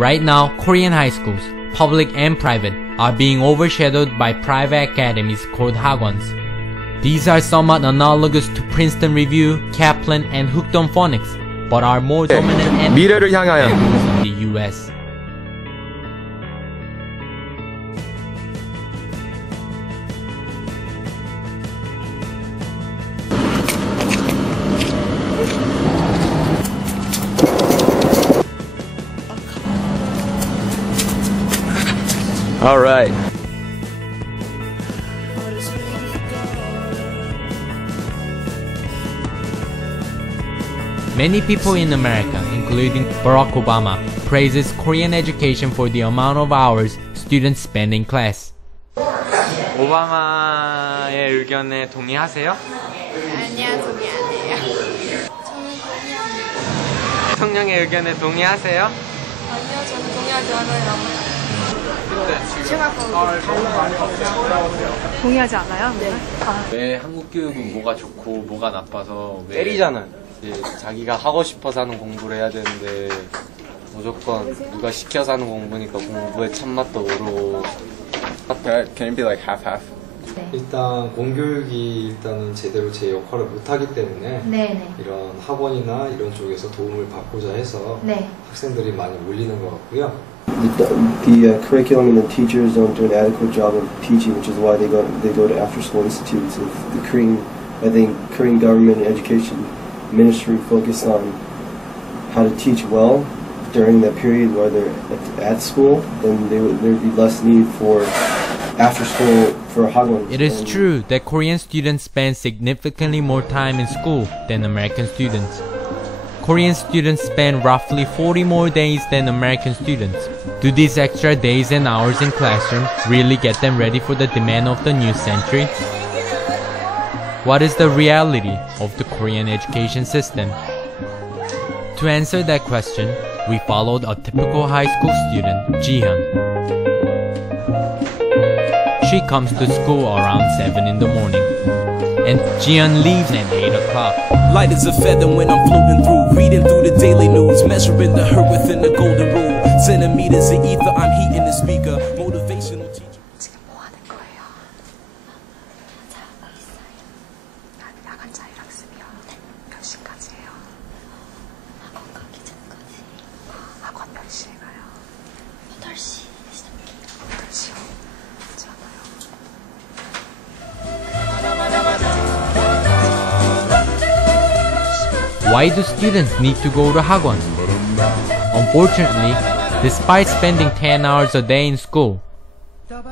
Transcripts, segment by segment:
Right now, Korean high schools, public and private, are being overshadowed by private academies called hagwons. These are somewhat analogous to Princeton Review, Kaplan, and Hooked on Phonics, but are more dominant and 미래를 향하여 in the US. All right. Many people in America, including Barack Obama, praises Korean education for the amount of hours students spend in class. 오바마의 의견에 동의하세요? 아니야, 동의 안 해요. 대통령의 의견에 동의하세요? 아니요, 저는 동의하지 않아요. 동의하지 않아요? 네. 왜 한국 교육은 뭐가 좋고 뭐가 나빠서 왜 때리잖아요. 이제 자기가 하고 싶어서 하는 공부를 해야 되는데 무조건 누가 시켜서 하는 공부니까 공부에 참맛도 모르고. Can it be like half-half? 일단 공교육이 일단은 제대로 제 역할을 못하기 때문에 이런 학원이나 이런 쪽에서 도움을 받고자 해서 학생들이 많이 몰리는 것 같고요. The curriculum and the teachers don't do an adequate job of teaching, which is why they go to after-school institutes. I think Korean government and education ministry focus on how to teach well during the period where they're at school, then there'd be less need for after school for hagwon. It is true that Korean students spend significantly more time in school than American students. Korean students spend roughly 40 more days than American students. Do these extra days and hours in classroom really get them ready for the demand of the new century? What is the reality of the Korean education system? To answer that question, we followed a typical high school student, Jihyun. She comes to school around 7 in the morning, and Jihyun leaves at 8 o'clock. Light as a feather when I'm floating through, reading through the daily news, measuring the hurt within the golden rule. Centimeters of ether, I'm heating the speaker. Motivational teacher. 지금 뭐 하는 거예요? 자고 있어요. 야간 자율학습이요. 몇 시까지 해요? 학원 가기 전까지. 학원 몇 시에 가요? 8시 시작해요. 8시요? 괜찮아요. Why do students need to go to hagwon? Unfortunately, despite spending 10 hours a day in school,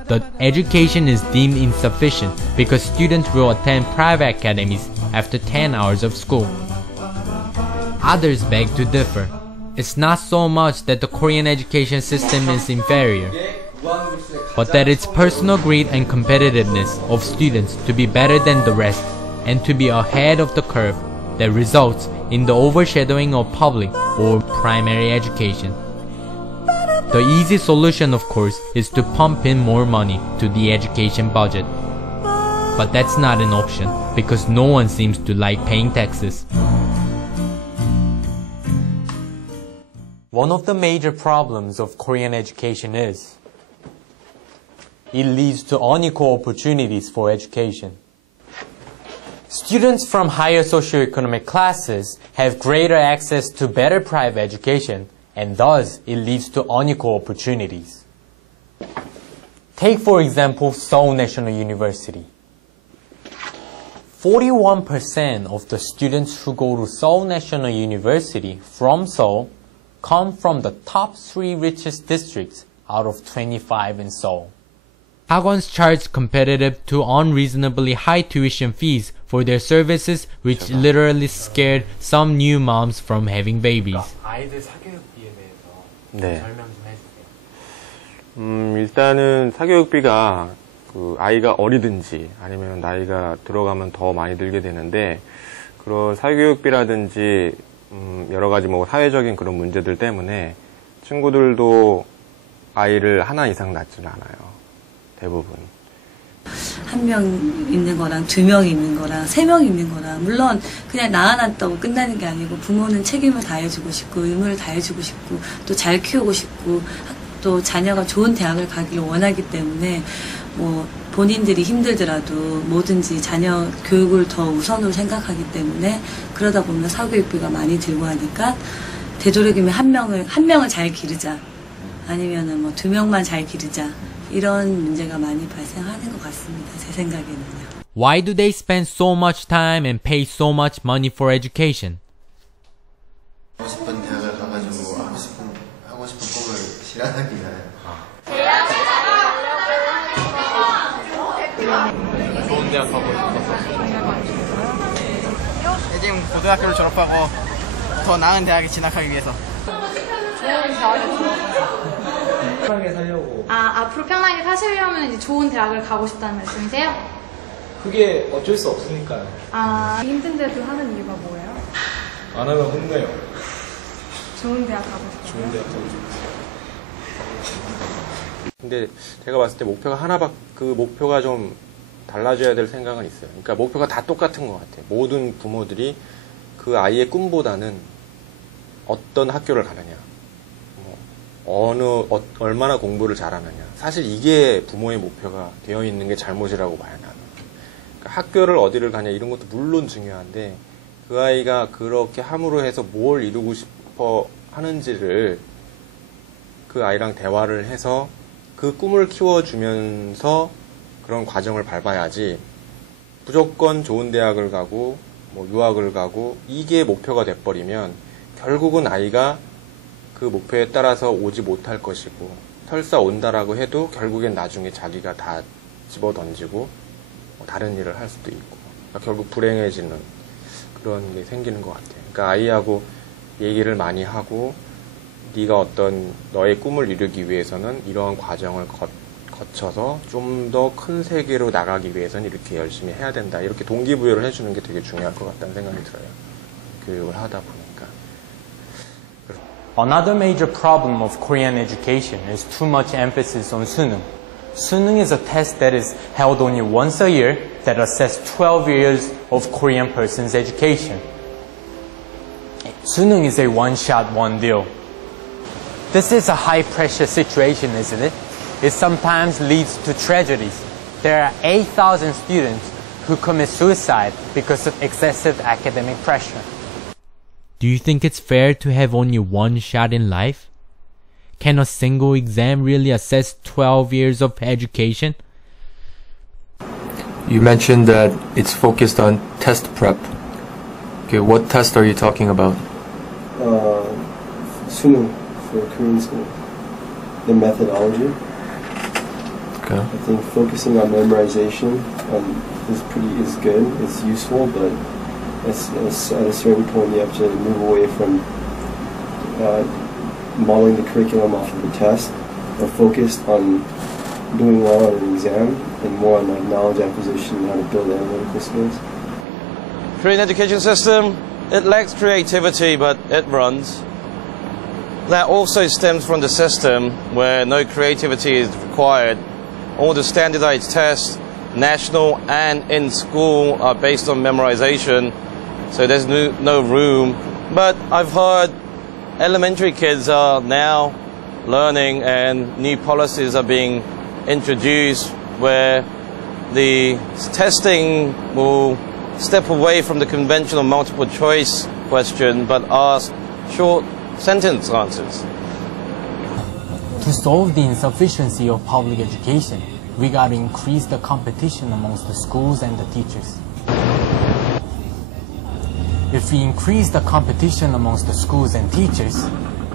the education is deemed insufficient because students will attend private academies after 10 hours of school. Others beg to differ. It's not so much that the Korean education system is inferior, but that it's personal greed and competitiveness of students to be better than the rest and to be ahead of the curve that results in the overshadowing of public or primary education. The easy solution, of course, is to pump in more money to the education budget. But that's not an option because no one seems to like paying taxes. One of the major problems of Korean education is it leads to unequal opportunities for education. Students from higher socioeconomic classes have greater access to better private education, and thus it leads to unequal opportunities. Take for example Seoul National University. 41% of the students who go to Seoul National University from Seoul come from the top 3 richest districts out of 25 in Seoul. Hagwons charge competitive to unreasonably high tuition fees for their services, which literally scared some new moms from having babies. 아이들 사교육비에 대해서 네. 설명 좀 해주세요. 일단은 사교육비가 아이가 어리든지 아니면 나이가 들어가면 더 많이 들게 되는데 그런 사교육비라든지 여러 가지 뭐 사회적인 그런 문제들 때문에 친구들도 아이를 하나 이상 낳지는 않아요. 대부분. 한 명 있는 거랑 2명 있는 거랑 3명 있는 거랑 물론 그냥 낳아놨다고 끝나는 게 아니고 부모는 책임을 다해주고 싶고 의무를 다해주고 싶고 또 잘 키우고 싶고 또 자녀가 좋은 대학을 가길 원하기 때문에 뭐 본인들이 힘들더라도 뭐든지 자녀 교육을 더 우선으로 생각하기 때문에 그러다 보면 사교육비가 많이 들고 하니까 되도록이면 한 명을 잘 기르자 아니면은 뭐 2명만 잘 기르자 이런 문제가 많이 발생하는 것 같습니다. 제 생각에는요. Why do they spend so much time and pay so much money for education? 하고 싶은 대학을 가가지고 하고 싶은 꿈을 실현하기 위하여. 좋은 대학 가고 싶어서. 지금 고등학교를 졸업하고 더 나은 대학에 진학하기 위해서. 편하게 살려고. 앞으로 편하게 사시려면 이제 좋은 대학을 가고 싶다는 말씀이세요? 그게 어쩔 수 없으니까요. 힘든데도 하는 이유가 뭐예요? 안 하면 혼내요. 좋은 대학 가고 싶어요? 좋은 대학 가고 싶어요. 근데 제가 봤을 때 목표가 그 목표가 좀 달라져야 될 생각은 있어요. 그러니까 목표가 다 똑같은 것 같아요. 모든 부모들이 그 아이의 꿈보다는 어떤 학교를 가느냐, 얼마나 공부를 잘하느냐. 사실 이게 부모의 목표가 되어 있는 게 잘못이라고 봐요, 나는. 그러니까 학교를 어디를 가냐 이런 것도 물론 중요한데 그 아이가 그렇게 함으로 해서 뭘 이루고 싶어 하는지를 그 아이랑 대화를 해서 그 꿈을 키워주면서 그런 과정을 밟아야지 무조건 좋은 대학을 가고 뭐 유학을 가고 이게 목표가 돼버리면 결국은 아이가 그 목표에 따라서 오지 못할 것이고 설사 온다라고 해도 결국엔 나중에 자기가 다 집어던지고 다른 일을 할 수도 있고 그러니까 결국 불행해지는 그런 게 생기는 것 같아요. 그러니까 아이하고 얘기를 많이 하고 네가 어떤 너의 꿈을 이루기 위해서는 이러한 과정을 거쳐서 좀 더 큰 세계로 나가기 위해서는 이렇게 열심히 해야 된다. 이렇게 동기부여를 해주는 게 되게 중요할 것 같다는 생각이 들어요. 교육을 하다 보니까. Another major problem of Korean education is too much emphasis on Suneung. Suneung is a test that is held only once a year that assesses 12 years of Korean person's education. Suneung is a one-shot, one deal. This is a high-pressure situation, isn't it? It sometimes leads to tragedies. There are 8,000 students who commit suicide because of excessive academic pressure. Do you think it's fair to have only one shot in life? Can a single exam really assess 12 years of education? You mentioned that it's focused on test prep. Okay, what test are you talking about? Suneung for Korean school. The methodology. Okay. I think focusing on memorization is good. It's useful, but at a certain point you have to move away from modeling the curriculum off of the test, or focused on doing well on an exam and more on like knowledge acquisition and how to build analytical skills. Korean education system, it lacks creativity, but it runs. That also stems from the system where no creativity is required. All the standardized tests, national and in school, are based on memorization, so there's no room. But I've heard elementary kids are now learning and new policies are being introduced where the testing will step away from the conventional multiple choice question but ask short sentence answers. To solve the insufficiency of public education, we got to increase the competition amongst the schools and the teachers. If we increase the competition amongst the schools and teachers,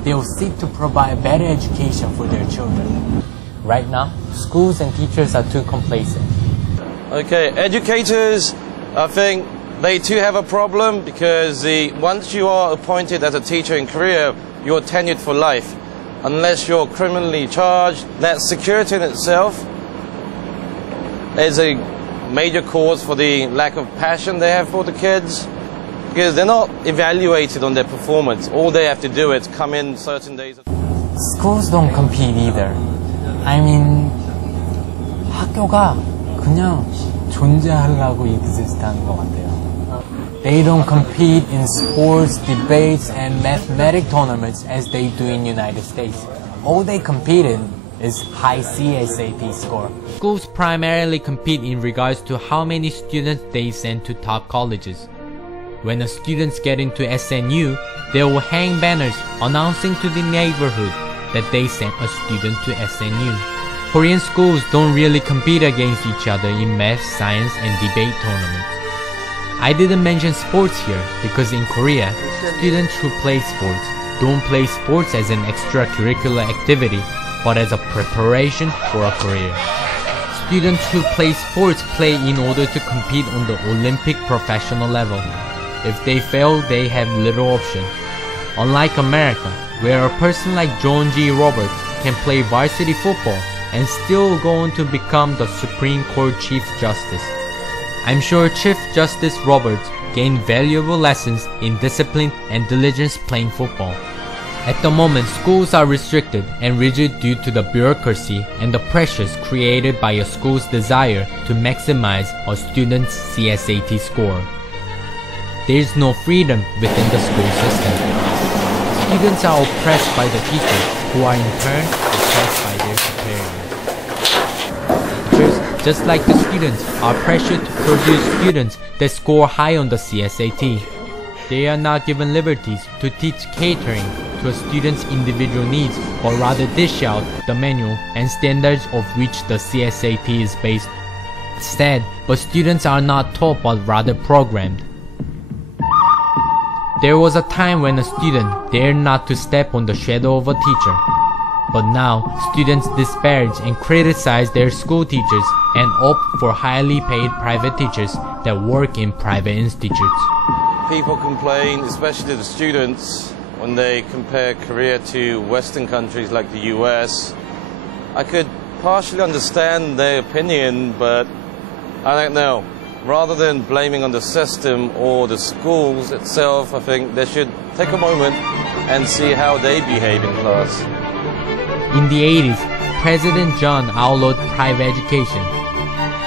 they will seek to provide better education for their children. Right now, schools and teachers are too complacent. Okay, educators, I think they too have a problem because once you are appointed as a teacher in Korea, you're tenured for life. Unless you're criminally charged, that security in itself is a major cause for the lack of passion they have for the kids. Because they're not evaluated on their performance. All they have to do is come in certain days. Schools don't compete either. I mean, 학교가 그냥 존재하려고 exist 하는 것 같아요. They don't compete in sports, debates, and mathematic tournaments as they do in United States. All they compete in is high CSAT score. Schools primarily compete in regards to how many students they send to top colleges. When the students get into SNU, they will hang banners announcing to the neighborhood that they sent a student to SNU. Korean schools don't really compete against each other in math, science, and debate tournaments. I didn't mention sports here because in Korea, students who play sports don't play sports as an extracurricular activity, but as a preparation for a career. Students who play sports play in order to compete on the Olympic professional level. If they fail, they have little option. Unlike America, where a person like John G. Roberts can play varsity football and still go on to become the Supreme Court Chief Justice. I'm sure Chief Justice Roberts gained valuable lessons in discipline and diligence playing football. At the moment, schools are restricted and rigid due to the bureaucracy and the pressures created by a school's desire to maximize a student's CSAT score. There is no freedom within the school system. Students are oppressed by the teachers, who are in turn oppressed by their superiors. Just like the students, are pressured to produce students that score high on the CSAT. They are not given liberties to teach catering to a student's individual needs, but rather dish out the manual and standards of which the CSAT is based. Instead, but students are not taught but rather programmed. There was a time when a student dared not to step on the shadow of a teacher. But now, students disparage and criticize their school teachers and opt for highly paid private teachers that work in private institutes. People complain, especially the students, when they compare Korea to Western countries like the US. I could partially understand their opinion, but I don't know. Rather than blaming on the system or the schools itself, I think they should take a moment and see how they behave in class. In the 80s, President John outlawed private education,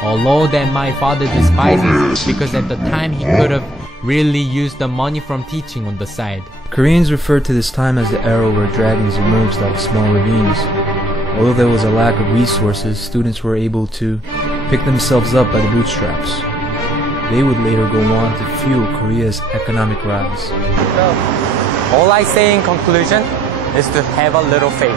a law that my father despises because at the time he could have really used the money from teaching on the side. Koreans refer to this time as the era where dragons emerged out of small ravines. Although there was a lack of resources, students were able to pick themselves up by the bootstraps. They would later go on to fuel Korea's economic rise. All I say in conclusion is to have a little faith.